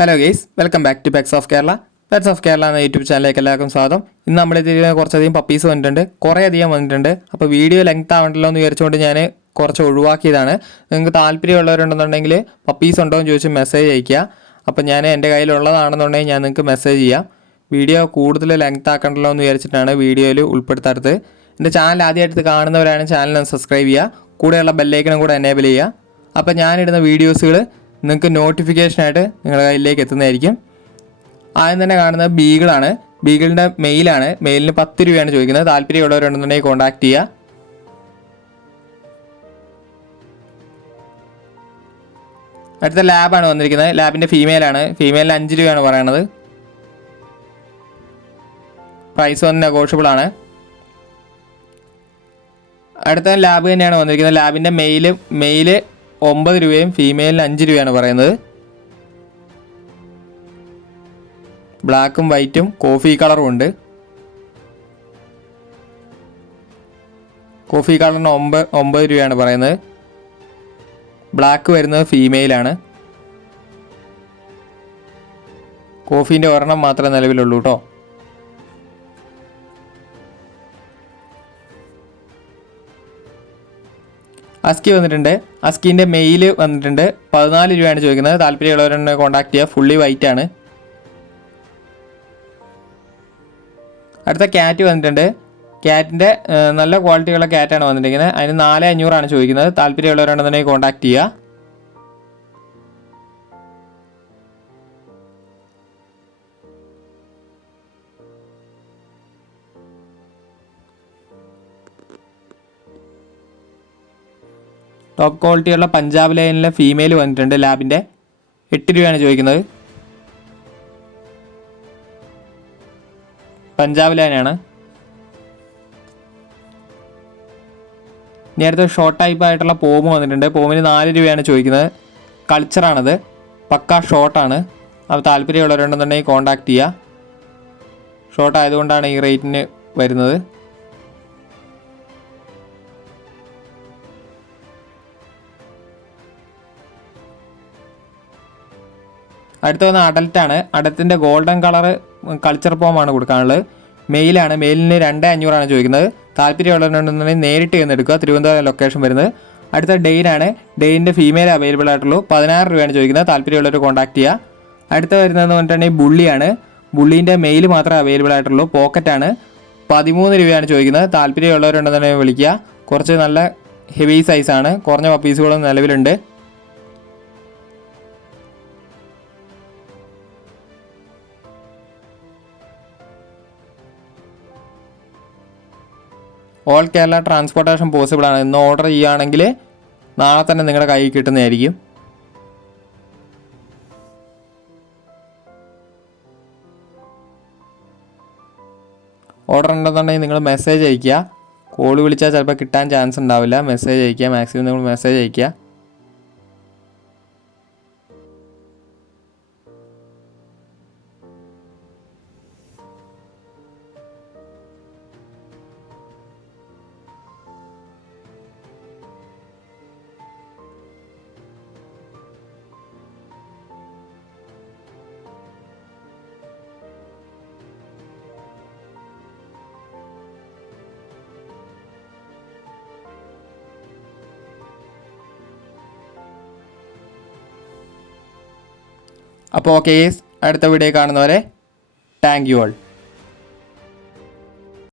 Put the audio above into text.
Hello guys, welcome back to pets of Kerala. Pets of Kerala എന്ന YouTube ചാനലിലേക്ക് എല്ലാവർക്കും സ്വാഗതം. ഇന്ന് നമ്മൾ ഇതിൽ കുറച്ചധികം പപ്പീസ് വന്നിട്ടുണ്ട്, കുറേ അധികം വന്നിട്ടുണ്ട്. അപ്പോൾ വീഡിയോ ലെങ്ത് ആവണ്ടല്ലോ എന്ന് വിചാരിച്ചുകൊണ്ട് ഞാൻ കുറച്ച് ഒഴിവാക്കിയതാണ്. നിങ്ങൾക്ക് താല്പര്യമുള്ളവരുണ്ടെന്നുണ്ടെങ്കിൽ പപ്പീസ് ഉണ്ടോ എന്ന് ചോദിച്ച് മെസ്സേജ് അയയ്ക്കുക. അപ്പോൾ ഞാൻ എൻ്റെ കയ്യിലുള്ളതാണെന്നുണ്ടെങ്കിൽ ഞാൻ നിങ്ങൾക്ക് മെസ്സേജ് ചെയ്യാം. വീഡിയോ കൂടുതൽ ലെങ്ത് ആക്കണ്ടല്ലോ എന്ന് വിചാരിച്ചിട്ടാണ് വീഡിയോയിൽ ഉൾപ്പെടുത്താത്തത്. എൻ്റെ ചാനൽ ആദ്യമായിട്ട് കാണുന്നവരാണ് ചാനൽ സബ്സ്ക്രൈബ് ചെയ്യുക, കൂടെയുള്ള ബെല്ലൈക്കനും കൂടെ എനേബിൾ ചെയ്യുക. അപ്പോൾ ഞാനിടുന്ന വീഡിയോസുകൾ നിങ്ങൾക്ക് നോട്ടിഫിക്കേഷനായിട്ട് നിങ്ങളുടെ കയ്യിലേക്ക് എത്തുന്നതായിരിക്കും. ആദ്യം തന്നെ കാണുന്നത് ബീഗിളാണ്. ബീഗിളിൻ്റെ മെയിലാണ്. മെയിലിന് 10 രൂപയാണ് ചോദിക്കുന്നത്. താല്പര്യമുള്ളവരുണ്ടെന്നുണ്ടെങ്കിൽ കോൺടാക്ട് ചെയ്യുക. അടുത്ത ലാബാണ് വന്നിരിക്കുന്നത്. ലാബിൻ്റെ ഫീമെയിലാണ്. ഫീമെയിലിന് 5 രൂപയാണ് പറയണത്. പ്രൈസ് വന്ന് നെഗോഷ്യബിൾ ആണ്. അടുത്ത ലാബ് തന്നെയാണ് വന്നിരിക്കുന്നത്. ലാബിൻ്റെ മെയില് 9 രൂപയും ഫീമെയിലിന് 5 രൂപയാണ് പറയുന്നത്. ബ്ലാക്കും വൈറ്റും കോഫി കളറും ഉണ്ട്. കോഫി കളറിന് 9 രൂപയാണ് പറയുന്നത്. ബ്ലാക്ക് വരുന്നത് ഫീമെയിലാണ്. കോഫീൻ്റെ ഒരെണ്ണം മാത്രമേ നിലവിലുള്ളൂ കേട്ടോ. അസ്കി വന്നിട്ടുണ്ട്. അസ്കിൻ്റെ മെയിൽ വന്നിട്ടുണ്ട്. 14 രൂപയാണ് ചോദിക്കുന്നത്. താല്പര്യമുള്ളവരെ കോൺടാക്ട് ചെയ്യുക. ഫുള്ളി വൈറ്റ് ആണ്. അടുത്ത ക്യാറ്റ് വന്നിട്ടുണ്ട്. ക്യാറ്റിൻ്റെ നല്ല ക്വാളിറ്റിയുള്ള ക്യാറ്റാണ് വന്നിരിക്കുന്നത്. അതിന് 4500 ചോദിക്കുന്നത്. താല്പര്യമുള്ളവരുണ്ടെന്നുണ്ടെങ്കിൽ കോൺടാക്ട് ചെയ്യുക. ടോപ്പ് ക്വാളിറ്റിയുള്ള പഞ്ചാബ് ലൈനിലെ ഫീമെയിൽ വന്നിട്ടുണ്ട്. ലാബിൻ്റെ 8 രൂപയാണ് ചോദിക്കുന്നത്. പഞ്ചാബ് ലൈനാണ്. നേരത്തെ ഷോർട്ട് ടൈപ്പ് ആയിട്ടുള്ള പോമ് വന്നിട്ടുണ്ട്. പോമിന് 4 രൂപയാണ് ചോദിക്കുന്നത്. കൾച്ചറാണത്. പക്ക ഷോർട്ടാണ്. അപ്പോൾ താല്പര്യമുള്ളവരുണ്ടെന്നുണ്ടെങ്കിൽ കോൺടാക്ട് ചെയ്യുക. ഷോർട്ട് ആയതുകൊണ്ടാണ് ഈ റേറ്റിന് വരുന്നത്. അടുത്ത വന്ന അഡൽട്ടാണ്. അഡൽറ്റിൻ്റെ ഗോൾഡൻ കളറ് കൾച്ചർ പോമാണ് കൊടുക്കാനുള്ളത്. മെയിലാണ്. മെയിലിന് 2500 ചോദിക്കുന്നത്. താല്പര്യമുള്ളവരുണ്ടെന്നുണ്ടെങ്കിൽ നേരിട്ട് ചെന്ന് എടുക്കുക. തിരുവനന്തപുരം ലൊക്കേഷൻ വരുന്നത്. അടുത്ത ഡെയിനാണ്. ഡെയിനിൻ്റെ ഫീമെയിൽ അവൈലബിൾ ആയിട്ടുള്ളൂ. 16 രൂപയാണ് ചോദിക്കുന്നത്. താല്പര്യമുള്ളവർ കോൺടാക്ട് ചെയ്യുക. അടുത്ത വരുന്നതെന്ന് പറഞ്ഞിട്ടുണ്ടെങ്കിൽ ബുള്ളിയാണ്. ബുള്ളീൻ്റെ മെയിൽ മാത്രമേ അവൈലബിൾ ആയിട്ടുള്ളൂ. പോക്കറ്റാണ്. 13 രൂപയാണ് ചോദിക്കുന്നത്. താല്പര്യമുള്ളവരുണ്ടെന്നുണ്ടെങ്കിൽ വിളിക്കുക. കുറച്ച് നല്ല ഹെവി സൈസാണ്. കുറഞ്ഞ പപ്പീസുകളും നിലവിലുണ്ട്. ഓൾ കേരള ട്രാൻസ്പോർട്ടേഷൻ പോസിബിൾ ആണ്. ഇന്ന് ഓർഡർ ചെയ്യുകയാണെങ്കിൽ നാളെ തന്നെ നിങ്ങളുടെ കയ്യിൽ കിട്ടുന്നതായിരിക്കും. ഓർഡർ ഉണ്ടെന്നുണ്ടെങ്കിൽ നിങ്ങൾ മെസ്സേജ് അയയ്ക്കുക. കോൾ വിളിച്ചാൽ ചിലപ്പോൾ കിട്ടാൻ ചാൻസ് ഉണ്ടാവില്ല. മെസ്സേജ് അയയ്ക്കുക. മാക്സിമം നിങ്ങൾ മെസ്സേജ് അയയ്ക്കുക. അപ്പോൾ ഓക്കെ, അടുത്ത വീഡിയോ കാണുന്നവരെ താങ്ക് യു ഓൾ.